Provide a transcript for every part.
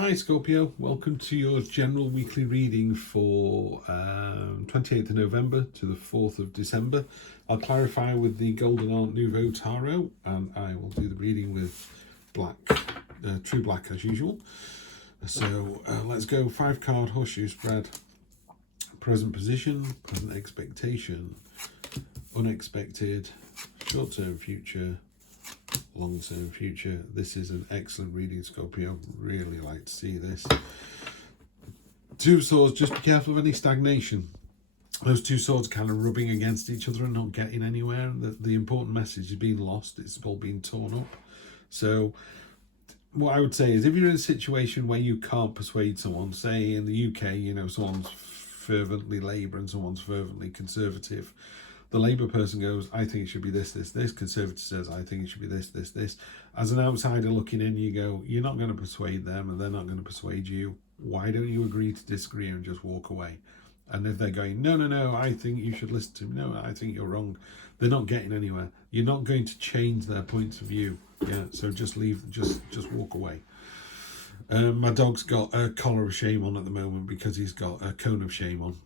Hi Scorpio, welcome to your general weekly reading for 28th of November to the 4th of December. I'll clarify with the Golden Art Nouveau Tarot, and I will do the reading with Black, True Black as usual. So let's go. 5 card horseshoe spread. Present position, present expectation, unexpected, short-term future, long-term future. This is an excellent reading, Scorpio. Really like to see this. 2 of Swords, just be careful of any stagnation. Those 2 swords kind of rubbing against each other and not getting anywhere. The important message is being lost. It's all being torn up. So what I would say is, if you're in a situation where you can't persuade someone, say in the UK, you know, someone's fervently Labour and someone's fervently Conservative, the Labour person goes, I think it should be this, this, this. Conservative says, I think it should be this, this, this. As an outsider looking in, you go, you're not going to persuade them and they're not going to persuade you. Why don't you agree to disagree and just walk away? And if they're going, no, no, no, I think you should listen to me. No, I think you're wrong. They're not getting anywhere. You're not going to change their points of view. Yeah, so just leave, just walk away. My dog's got a collar of shame on at the moment because he's got a cone of shame on.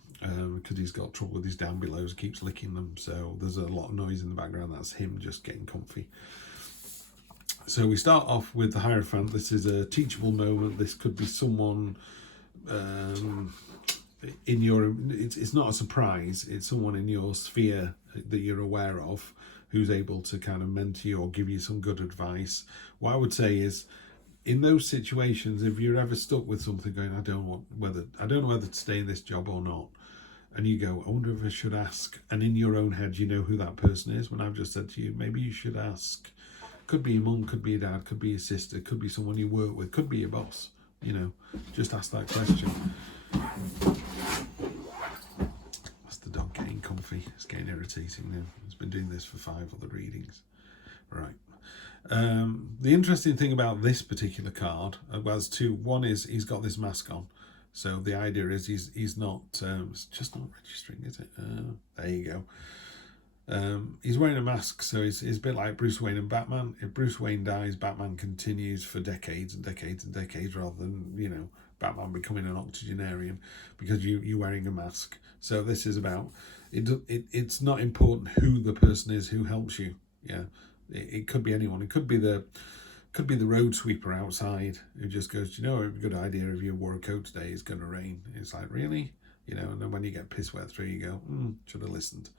Because he's got trouble with his down belows, keeps licking them, so there's a lot of noise in the background. That's him just getting comfy. So we start off with the Hierophant. This is a teachable moment. This could be someone in your, it's not a surprise, it's someone in your sphere that you're aware of who's able to kind of mentor you or give you some good advice. What I would say is, in those situations, if you're ever stuck with something going, I don't know whether to stay in this job or not, and you go, I wonder if I should ask, and in your own head you know who that person is, when I've just said to you, maybe you should ask. Could be your mum, could be your dad, could be your sister, could be someone you work with, could be your boss. You know, just ask that question. That's the dog getting comfy. It's getting irritating now. It's been doing this for 5 other readings. Right. The interesting thing about this particular card, well, there's 2. One is he's got this mask on. So the idea is he's not, it's just not registering, is it? There you go. He's wearing a mask, so he's a bit like Bruce Wayne and Batman. If Bruce Wayne dies, Batman continues for decades and decades and decades, rather than, you know, Batman becoming an octogenarian because you're wearing a mask. So this is about, it's not important who the person is who helps you. Yeah, it could be anyone. It could be the road sweeper outside who just goes, you know, a good idea if you wore a coat today, it's going to rain. It's like, really? You know, and then when you get piss wet through, you go, should have listened.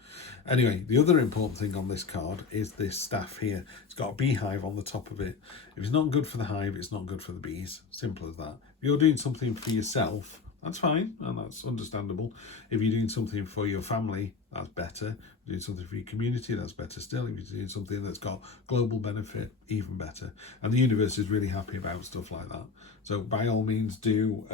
Anyway, the other important thing on this card is this staff here. It's got a beehive on the top of it. If it's not good for the hive, it's not good for the bees. Simple as that. If you're doing something for yourself, that's fine, and that's understandable. If you're doing something for your family, that's better. If you're doing something for your community, that's better still. If you're doing something that's got global benefit, even better. And the universe is really happy about stuff like that. So by all means, do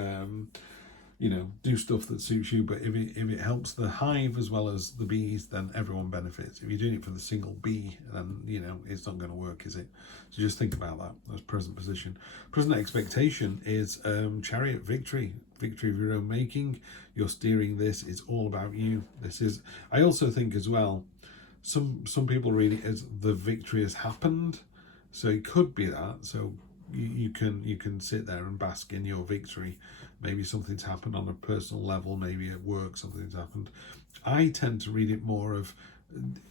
stuff that suits you. But if it helps the hive as well as the bees, then everyone benefits. If you're doing it for the single bee, then, you know, it's not going to work, is it? So just think about that. That's present position. Present expectation is Chariot, victory of your own making. You're steering this. It's all about you. This is, I also think as well, some people read it as the victory has happened. So it could be that. So you can sit there and bask in your victory. Maybe something's happened on a personal level, maybe at work something's happened. I tend to read it more of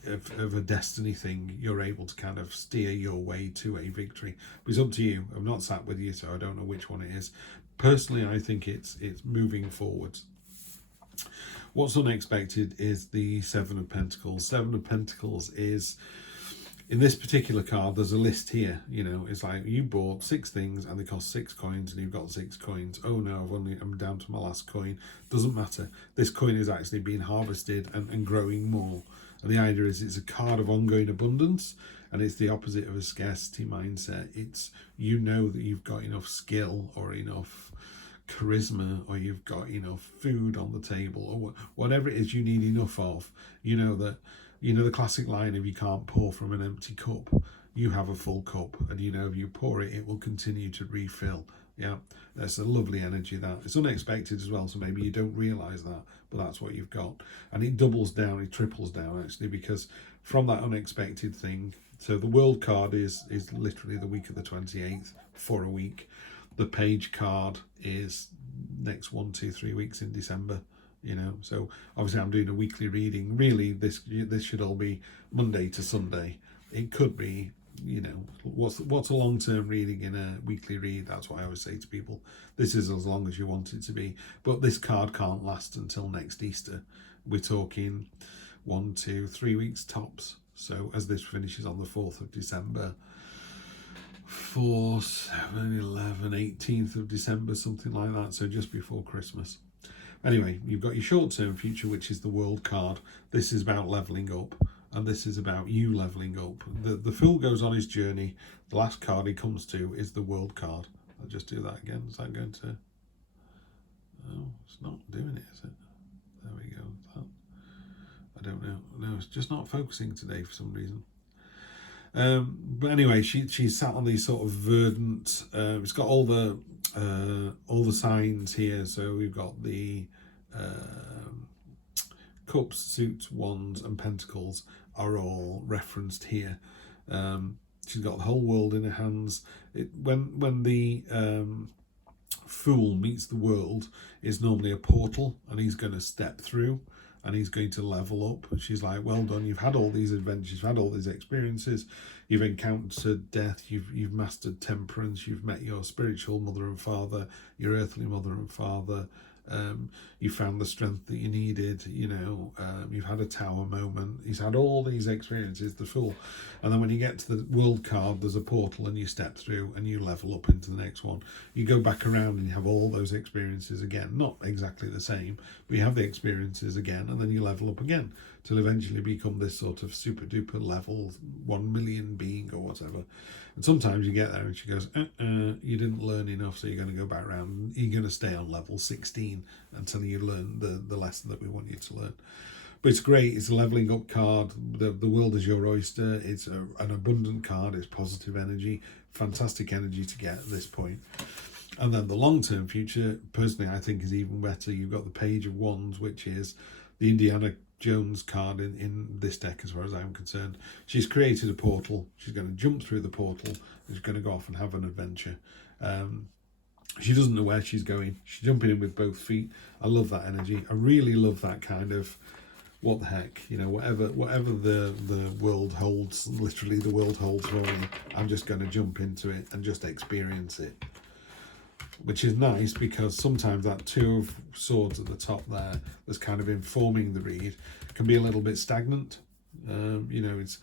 a destiny thing. You're able to kind of steer your way to a victory, but it's up to you. I've not sat with you, so I don't know which one it is. Personally, I think it's moving forwards. What's unexpected is the 7 of Pentacles. 7 of Pentacles is, in this particular card, there's a list here. You know, it's like you bought 6 things and they cost 6 coins and you've got 6 coins. Oh no, I'm down to my last coin. Doesn't matter. This coin is actually being harvested and growing more. And the idea is it's a card of ongoing abundance, and it's the opposite of a scarcity mindset. It's, you know, that you've got enough skill or enough charisma, or you've got enough food on the table, or whatever it is you need enough of. You know that, you know, the classic line, if you can't pour from an empty cup, you have a full cup, and you know if you pour it, it will continue to refill. Yeah, that's a lovely energy. That it's unexpected as well, so maybe you don't realize that, but that's what you've got. And it doubles down, it triples down actually, because from that unexpected thing, so the World card is literally the week of the 28th for a week. The Page card is next 1, 2, 3 weeks in December. You know, so obviously I'm doing a weekly reading. Really, this should all be Monday to Sunday. It could be, you know, what's a long-term reading in a weekly read? That's what I always say to people. This is as long as you want it to be, but this card can't last until next Easter. We're talking 1, 2, 3 weeks tops. So as this finishes on the 4th of December, 4, 7, 11, 18th of December, something like that. So just before Christmas. Anyway, you've got your short-term future, which is the World card. This is about levelling up, and this is about you levelling up. The Fool goes on his journey. The last card he comes to is the World card. I'll just do that again. Is that going to... Oh, it's not doing it, is it? There we go. I don't know. No, it's just not focusing today for some reason. But anyway, she's sat on these sort of verdant... it's got all the signs here. So we've got the cups, suits, wands and pentacles are all referenced here. She's got the whole world in her hands. When the Fool meets the world, it's normally a portal, and he's going to step through and he's going to level up. And she's like, well done, you've had all these adventures, you've had all these experiences, you've encountered death, you've mastered temperance, you've met your spiritual mother and father, your earthly mother and father, you found the strength that you needed, you know, you've had a tower moment. He's had all these experiences, the Fool. And then when you get to the World card, there's a portal and you step through and you level up into the next one. You go back around and you have all those experiences again, not exactly the same, but you have the experiences again, and then you level up again till eventually become this sort of super duper level 1 million being or whatever. And sometimes you get there and she goes, you didn't learn enough, so you're going to go back around. You're going to stay on level 16 until you learn the lesson that we want you to learn. But it's great. It's a leveling up card. The world is your oyster. It's an abundant card. It's positive energy, fantastic energy to get at this point. And then the long-term future, personally, I think is even better. You've got the Page of Wands, which is the Indiana Jones card in this deck, as far as I'm concerned. She's created a portal. She's going to jump through the portal. And she's going to go off and have an adventure. She doesn't know where she's going. She's jumping in with both feet. I love that energy. I really love that kind of, what the heck, you know, whatever the world holds, literally the world holds for me, I'm just going to jump into it and just experience it. Which is nice, because sometimes that Two of Swords at the top there, that's kind of informing the read, can be a little bit stagnant. You know, it's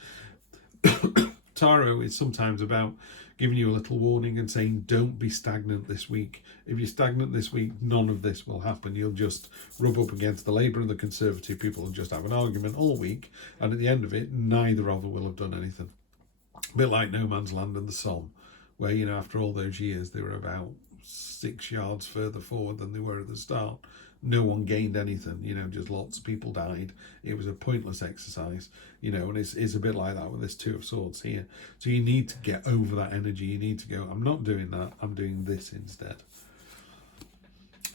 Tarot is sometimes about giving you a little warning and saying, don't be stagnant this week. If you're stagnant this week, none of this will happen. You'll just rub up against the Labour and the Conservative people and just have an argument all week, and at the end of it, neither of them will have done anything. A bit like No Man's Land and the Somme, where, you know, after all those years, they were about 6 yards further forward than they were at the start. No one gained anything, you know, just lots of people died. It was a pointless exercise, you know, and it's a bit like that with this Two of Swords here. So you need to get over that energy. You need to go, I'm not doing that, I'm doing this instead.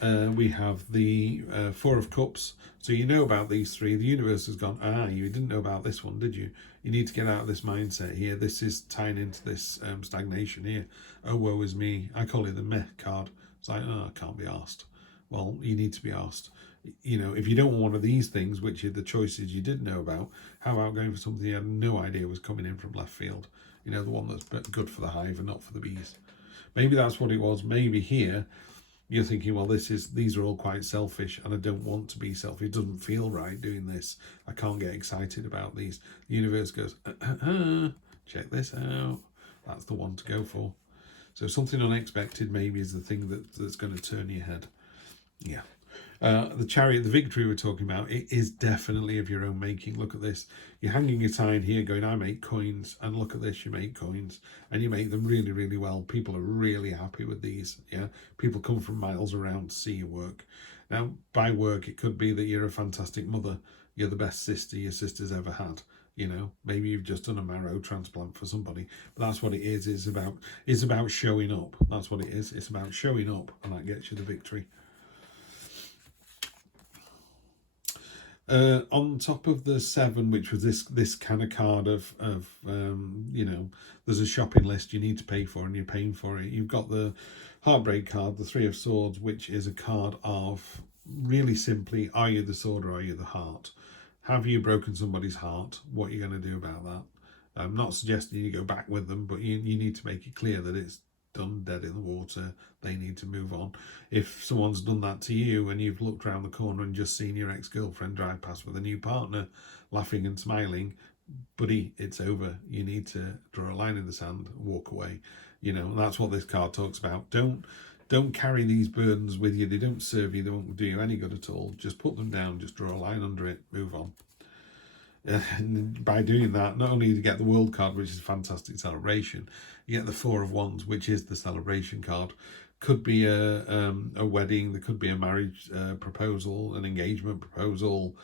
We have the Four of Cups. So you know about these three. The universe has gone, you didn't know about this one, did you? You need to get out of this mindset here. This is tying into this stagnation here. Oh, woe is me. I call it the meh card. It's like, I can't be asked. Well, you need to be asked. You know, if you don't want one of these things, which are the choices you didn't know about, how about going for something you had no idea was coming in from left field? You know, the one that's good for the hive and not for the bees. Maybe that's what it was. Maybe here you're thinking, well, these are all quite selfish, and I don't want to be selfish. It doesn't feel right doing this. I can't get excited about these. The universe goes, check this out. That's the one to go for. So something unexpected maybe is the thing that's going to turn your head. Yeah. The Chariot, the victory we're talking about, it is definitely of your own making. Look at this. You're hanging your sign here going, I make coins. And look at this, you make coins. And you make them really, really well. People are really happy with these. Yeah. People come from miles around to see your work. Now, by work, it could be that you're a fantastic mother. You're the best sister your sister's ever had. You know, maybe you've just done a marrow transplant for somebody. But that's what it is. It's about showing up. That's what it is. It's about showing up, and that gets you the victory. On top of the 7, which was this kind of card of you know, there's a shopping list you need to pay for and you're paying for it. You've got the Heartbreak card, the Three of Swords, which is a card of, really simply, are you the sword or are you the heart? Have you broken somebody's heart? What are you going to do about that? I'm not suggesting you go back with them, but you need to make it clear that it's done, dead in the water. They need to move on. If someone's done that to you and you've looked around the corner and just seen your ex-girlfriend drive past with a new partner, laughing and smiling, buddy, it's over. You need to draw a line in the sand, walk away. You know, and that's what this card talks about. Don't carry these burdens with you. They don't serve you. They won't do you any good at all. Just put them down. Just draw a line under it. Move on. And by doing that, not only do you get the World card, which is a fantastic celebration, you get the Four of Wands, which is the celebration card. Could be a wedding. There could be a marriage proposal, an engagement proposal.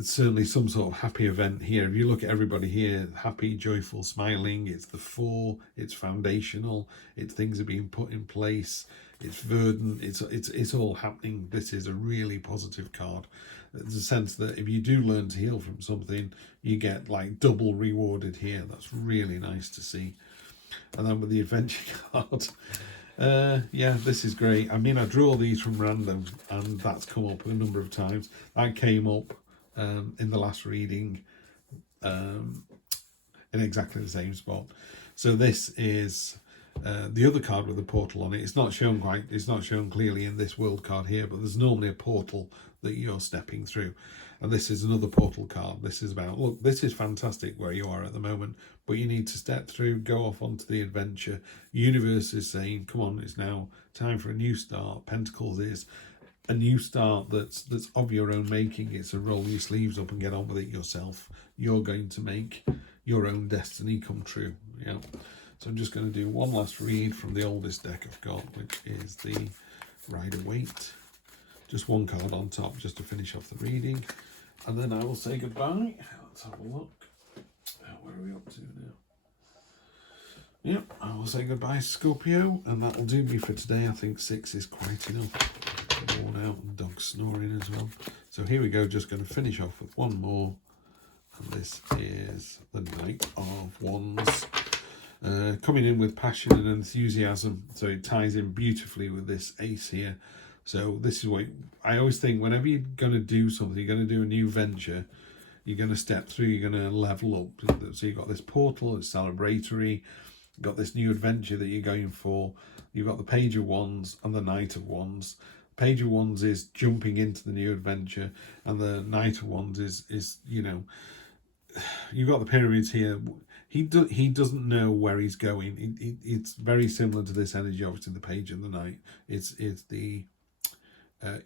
Certainly some sort of happy event here. If you look at everybody here, happy, joyful, smiling, it's the four, it's foundational, it's things are being put in place, it's verdant, it's all happening. This is a really positive card. There's a sense that if you do learn to heal from something, you get like double rewarded here. That's really nice to see. And then with the adventure card, yeah, this is great. I mean, I draw these from random and that's come up a number of times. That came up in the last reading in exactly the same spot. So this is the other card with the portal on it. It's not shown clearly in this World card here, but there's normally a portal that you're stepping through, and this is another portal card. This is about, look, this is fantastic where you are at the moment, but you need to step through, go off onto the adventure. Universe is saying, come on, it's now time for a new start. Pentacles is a new start that's of your own making. It's a roll your sleeves up and get on with it yourself. You're going to make your own destiny come true. Yeah. So I'm just going to do one last read from the oldest deck I've got, which is the Rider-Waite. Just one card on top just to finish off the reading. And then I will say goodbye. Let's have a look. Where are we up to now? Yep, I will say goodbye, Scorpio. And that will do me for today. I think 6 is quite enough. Worn out and dog snoring as well. So here we go, just going to finish off with one more, and this is the Knight of Wands, coming in with passion and enthusiasm, so it ties in beautifully with this ace here. So this is what I always think, whenever you're going to do something, you're going to do a new venture, you're going to step through, you're going to level up. So you've got this portal, it's celebratory, you've got this new adventure that you're going for, you've got the Page of Wands and the Knight of Wands. Page of Wands is jumping into the new adventure, and the Knight of Wands is you know, you've got the pyramids here. He doesn't know where he's going. It's very similar to this energy, obviously, the Page and the Knight. It's the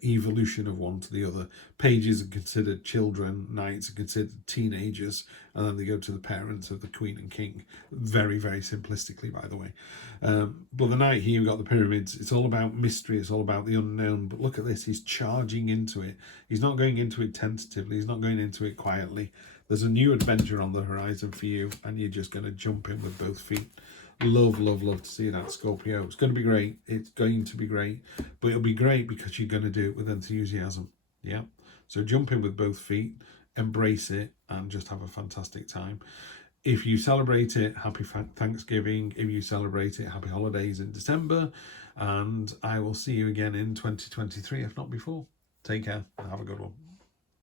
evolution of one to the other. Pages are considered children, knights are considered teenagers, and then they go to the parents of the Queen and King. Very, very simplistically, by the way. But the knight here, you've got the pyramids. It's all about mystery. It's all about the unknown. But look at this. He's charging into it. He's not going into it tentatively. He's not going into it quietly. There's a new adventure on the horizon for you, and you're just going to jump in with both feet. Love, love, love to see that, Scorpio. It's going to be great. It's going to be great. But it'll be great because you're going to do it with enthusiasm. Yeah. So jump in with both feet, embrace it, and just have a fantastic time. If you celebrate it, happy Thanksgiving. If you celebrate it, happy holidays in December. And I will see you again in 2023, if not before. Take care. Have a good one.